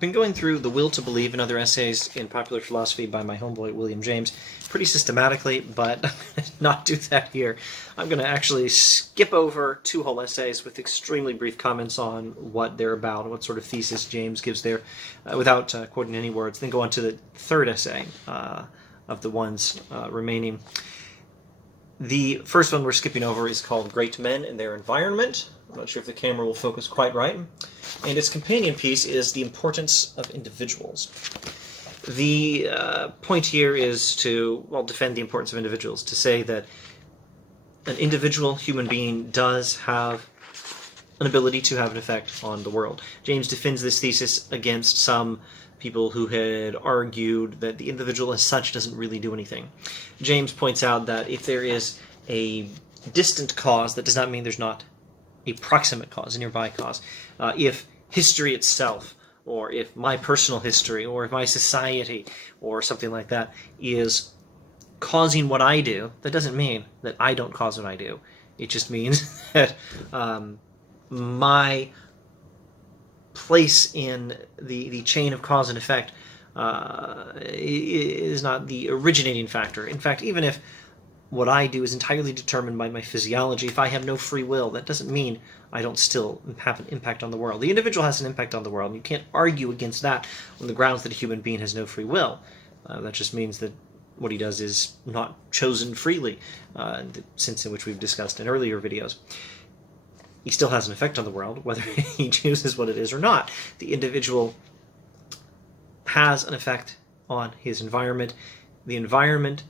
Been going through The Will to Believe and other essays in popular philosophy by my homeboy William James pretty systematically, but I'm going to not do that here. I'm going to actually skip over two whole essays with extremely brief comments on what they're about, what sort of thesis James gives there, without quoting any words, then go on to the third essay of the ones remaining. The first one we're skipping over is called Great Men and Their Environment. I'm not sure if the camera will focus quite right. And its companion piece is The Importance of Individuals. The point here is to, defend the importance of individuals, to say that an individual human being does have an ability to have an effect on the world. James defends this thesis against some people who had argued that the individual as such doesn't really do anything. James points out that if there is a distant cause, that does not mean there's not a proximate cause, a nearby cause. If history itself, or if my personal history, or if my society, or something like that, is causing what I do, that doesn't mean that I don't cause what I do. It just means that my place in the chain of cause and effect is not the originating factor. In fact, even if what I do is entirely determined by my physiology, if I have no free will, that doesn't mean I don't still have an impact on the world. The individual has an impact on the world, and you can't argue against that on the grounds that a human being has no free will. That just means that what he does is not chosen freely, in the sense in which we've discussed in earlier videos. He still has an effect on the world, whether he chooses what it is or not. The individual has an effect on his environment. The environment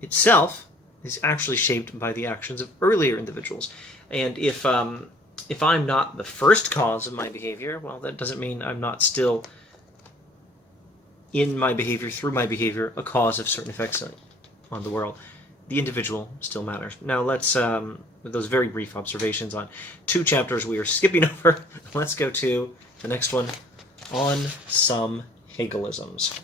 itself is actually shaped by the actions of earlier individuals. And if I'm not the first cause of my behavior, well, that doesn't mean I'm not still, in my behavior, through my behavior, a cause of certain effects on the world. The individual still matters. Now let's, with those very brief observations on two chapters we are skipping over, let's go to the next one on some Hegelisms.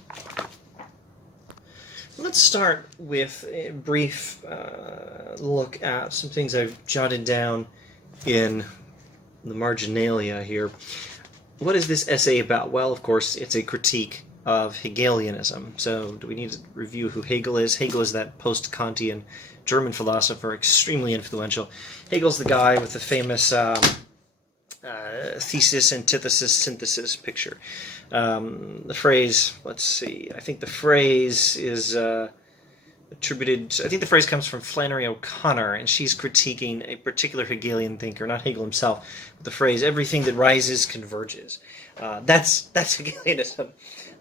Let's start with a brief look at some things I've jotted down in the marginalia here. What is this essay about? Well, of course, it's a critique of Hegelianism. So do we need to review who Hegel is? Hegel is that post-Kantian German philosopher, extremely influential. Hegel's the guy with the famous thesis, antithesis, synthesis picture. The phrase, let's see, I think the phrase is attributed, I think the phrase comes from Flannery O'Connor, and she's critiquing a particular Hegelian thinker, not Hegel himself, with the phrase, everything that rises converges. That's Hegelianism.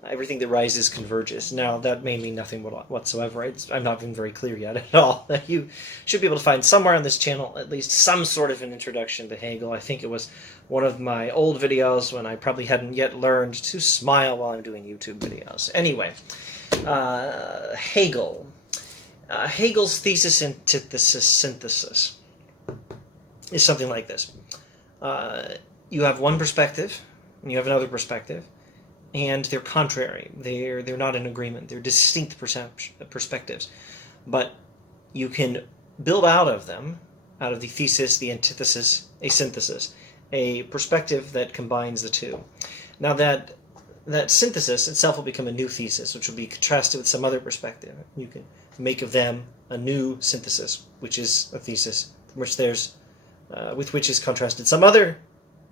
Everything that rises converges. Now, that may mean nothing whatsoever. I'm not being very clear yet at all. You should be able to find somewhere on this channel at least some sort of an introduction to Hegel. I think it was one of my old videos when I probably hadn't yet learned to smile while I'm doing YouTube videos. Anyway, Hegel. Hegel's thesis, antithesis, synthesis is something like this. You have one perspective, and you have another perspective, and they're contrary. They're not in agreement. They're distinct perspectives. But you can build out of them, out of the thesis, the antithesis, a synthesis, a perspective that combines the two. Now that synthesis itself will become a new thesis, which will be contrasted with some other perspective. You can make of them a new synthesis, which is a thesis from which with which is contrasted some other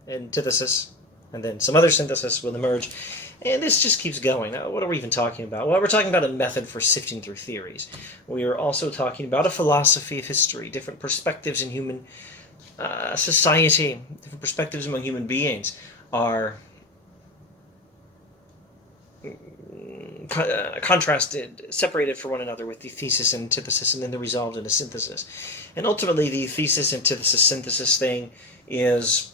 antithesis, and then some other synthesis will emerge. And this just keeps going. Now, what are we even talking about? Well, we're talking about a method for sifting through theories. We are also talking about a philosophy of history, different perspectives in human society, different perspectives among human beings are contrasted, separated from one another with the thesis and antithesis, and then they're resolved in a synthesis. And ultimately, the thesis, antithesis, synthesis thing is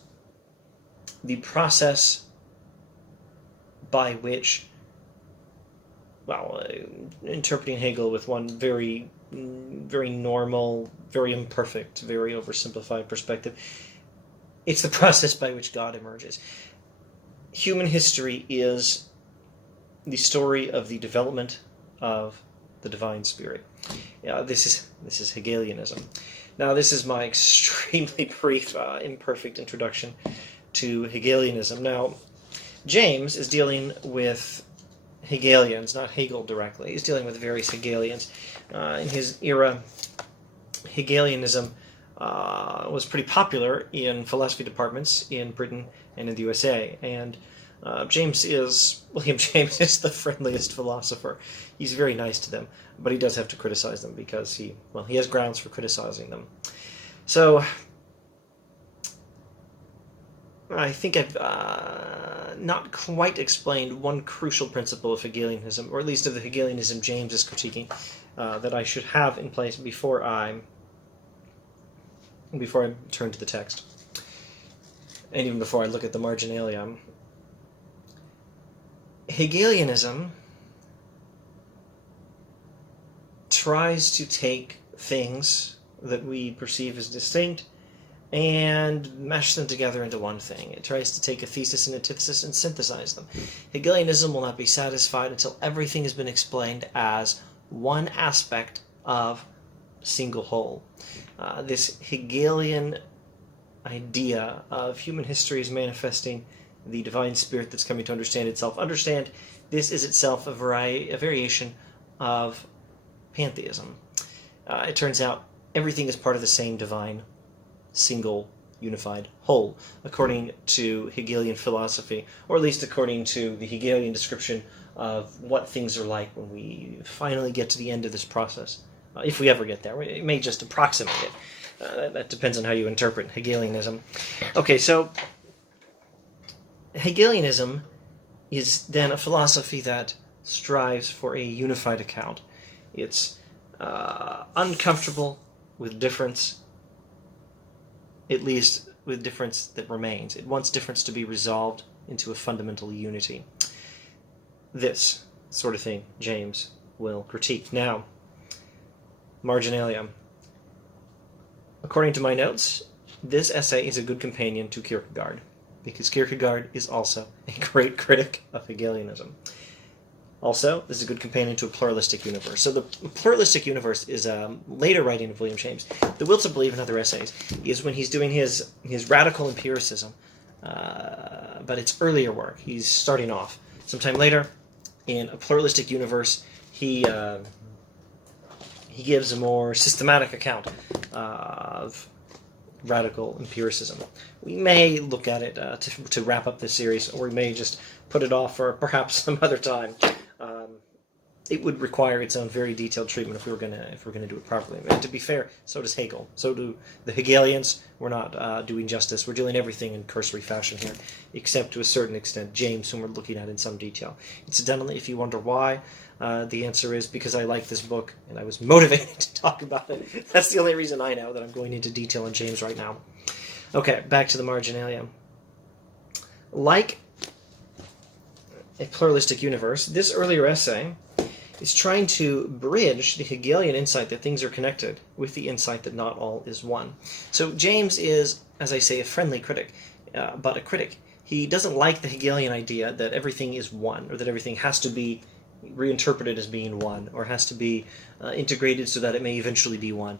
the process by which, interpreting Hegel with one very, very normal, very imperfect, very oversimplified perspective, it's the process by which God emerges. Human history is the story of the development of the divine spirit. This is Hegelianism. Now, this is my extremely brief, imperfect introduction to Hegelianism. Now, James is dealing with Hegelians, not Hegel directly. He's dealing with various Hegelians. In his era, Hegelianism was pretty popular in philosophy departments in Britain and in the USA. And William James is the friendliest philosopher. He's very nice to them, but he does have to criticize them because he has grounds for criticizing them. So I think I've not quite explained one crucial principle of Hegelianism, or at least of the Hegelianism James is critiquing, that I should have in place before I turn to the text, and even before I look at the marginalia. Hegelianism tries to take things that we perceive as distinct and mesh them together into one thing. It tries to take a thesis and antithesis and synthesize them. Hegelianism will not be satisfied until everything has been explained as one aspect of a single whole. This Hegelian idea of human history is manifesting the divine spirit that's coming to understand itself. Understand this is itself a variation of pantheism. It turns out everything is part of the same divine, single, unified whole, according to Hegelian philosophy, or at least according to the Hegelian description of what things are like when we finally get to the end of this process. If we ever get there. It may just approximate it. That depends on how you interpret Hegelianism. Okay, so Hegelianism is then a philosophy that strives for a unified account. It's uncomfortable with difference, at least with difference that remains. It wants difference to be resolved into a fundamental unity. This sort of thing James will critique. Now, marginalia. According to my notes, this essay is a good companion to Kierkegaard, because Kierkegaard is also a great critic of Hegelianism. Also, this is a good companion to a pluralistic universe. So the pluralistic universe is a later writing of William James. The Will to Believe in Other Essays is when he's doing his radical empiricism, but it's earlier work. He's starting off. Sometime later, in a pluralistic universe, he gives a more systematic account of radical empiricism. We may look at it to wrap up this series, or we may just put it off for perhaps some other time. It would require its own very detailed treatment if we're gonna do it properly. And to be fair, so does Hegel. So do the Hegelians. We're not doing justice. We're doing everything in cursory fashion here, except to a certain extent James, whom we're looking at in some detail. Incidentally, if you wonder why, the answer is because I like this book and I was motivated to talk about it. That's the only reason I know that I'm going into detail on James right now. Okay, back to the marginalia. Like a pluralistic universe, this earlier essay is trying to bridge the Hegelian insight that things are connected with the insight that not all is one. So James is, as I say, a friendly critic, but a critic. He doesn't like the Hegelian idea that everything is one, or that everything has to be reinterpreted as being one, or has to be integrated so that it may eventually be one.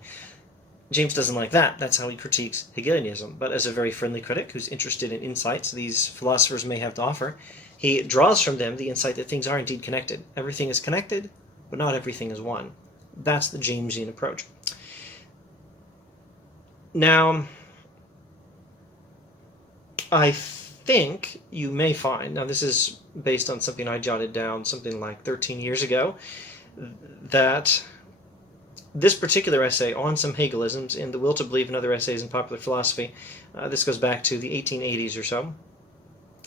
James doesn't like that. That's how he critiques Hegelianism. But as a very friendly critic who's interested in insights these philosophers may have to offer, he draws from them the insight that things are indeed connected. Everything is connected, but not everything is one. That's the Jamesian approach. Now, I think you may find, now this is based on something I jotted down something like 13 years ago, that this particular essay on some Hegelisms in The Will to Believe and Other Essays in Popular Philosophy, this goes back to the 1880s or so,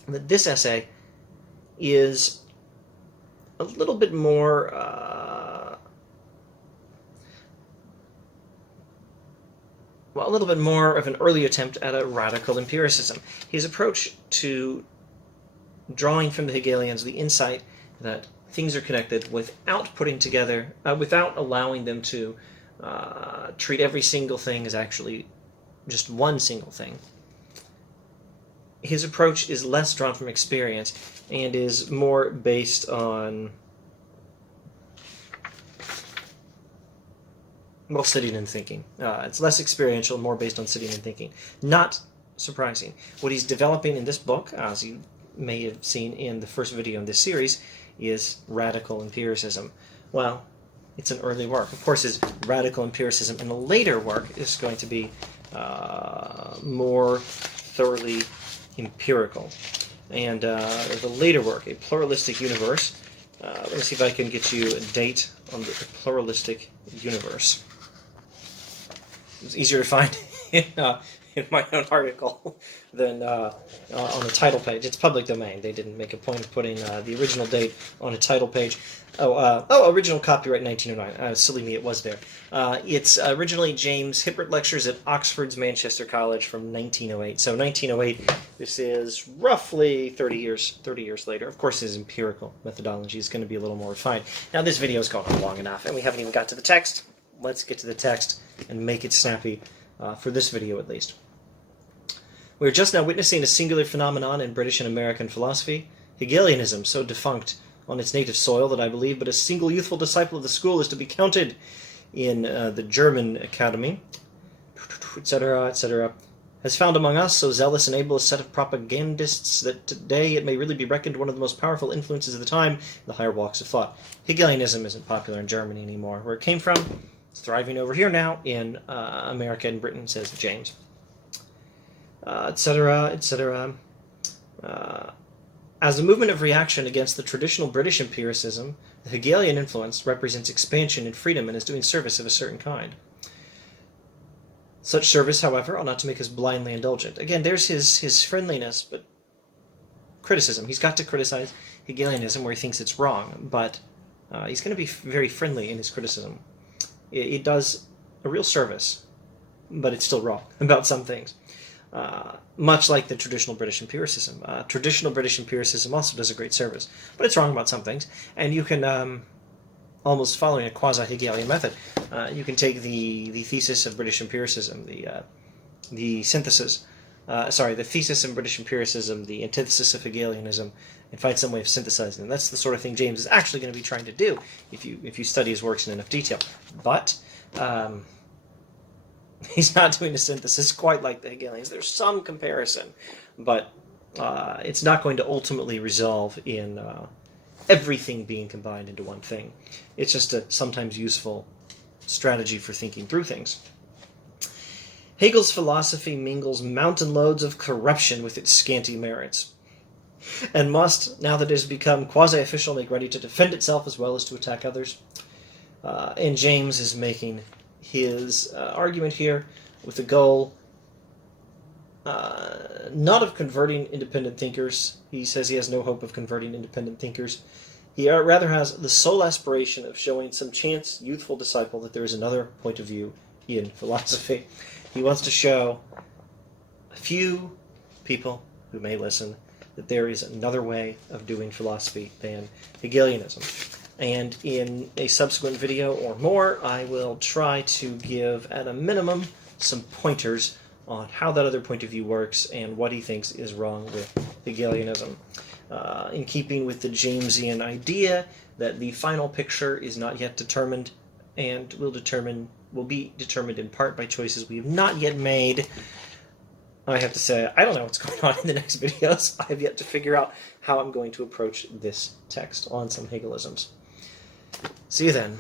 that this essay is a little bit more a little bit more of an early attempt at a radical empiricism. His approach to drawing from the Hegelians the insight that things are connected without putting together, without allowing them to treat every single thing as actually just one single thing. His approach is less drawn from experience and is more based on, well, sitting and thinking. It's less experiential, more based on sitting and thinking. Not surprising. What he's developing in this book, as he may have seen in the first video in this series, is radical empiricism. Well, it's an early work. Of course, his radical empiricism in a later work is going to be more thoroughly empirical. And the later work, A Pluralistic Universe. Let me see if I can get you a date on the pluralistic universe. It's easier to find in my own article than on the title page. It's public domain. They didn't make a point of putting the original date on a title page. Original copyright 1909. Silly me, it was there. It's originally James Hibbert Lectures at Oxford's Manchester College from 1908. So 1908, this is roughly 30 years later. Of course, his empirical methodology is going to be a little more refined. Now, this video has gone on long enough, and we haven't even got to the text. Let's get to the text and make it snappy, for this video at least. We are just now witnessing a singular phenomenon in British and American philosophy, Hegelianism, so defunct on its native soil that I believe but a single youthful disciple of the school is to be counted in the German Academy, etc., etc., has found among us so zealous and able a set of propagandists that today it may really be reckoned one of the most powerful influences of the time in the higher walks of thought. Hegelianism isn't popular in Germany anymore. Where it came from, it's thriving over here now in America and Britain, says James. Etc., etc. As a movement of reaction against the traditional British empiricism, the Hegelian influence represents expansion and freedom and is doing service of a certain kind. Such service, however, ought not to make us blindly indulgent. Again, there's his friendliness, but criticism. He's got to criticize Hegelianism where he thinks it's wrong, but he's going to be very friendly in his criticism. It does a real service, but it's still wrong about some things. Much like the traditional British empiricism. Traditional British empiricism also does a great service, but it's wrong about some things. And you can, almost following a quasi-Hegelian method, you can take the thesis of British empiricism, the synthesis, the thesis in British empiricism, the antithesis of Hegelianism, and find some way of synthesizing them. That's the sort of thing James is actually going to be trying to do if you study his works in enough detail. But he's not doing a synthesis quite like the Hegelians. There's some comparison, but it's not going to ultimately resolve in everything being combined into one thing. It's just a sometimes useful strategy for thinking through things. Hegel's philosophy mingles mountain loads of corruption with its scanty merits, and must, now that it has become quasi-official, make ready to defend itself as well as to attack others. And James is making his argument here with the goal not of converting independent thinkers. He says he has no hope of converting independent thinkers. He rather has the sole aspiration of showing some chance youthful disciple that there is another point of view in philosophy. He wants to show a few people who may listen that there is another way of doing philosophy than Hegelianism. And in a subsequent video or more, I will try to give, at a minimum, some pointers on how that other point of view works and what he thinks is wrong with Hegelianism. In keeping with the Jamesian idea that the final picture is not yet determined and will be determined in part by choices we have not yet made, I have to say, I don't know what's going on in the next videos. I have yet to figure out how I'm going to approach this text on some Hegelisms. See you then.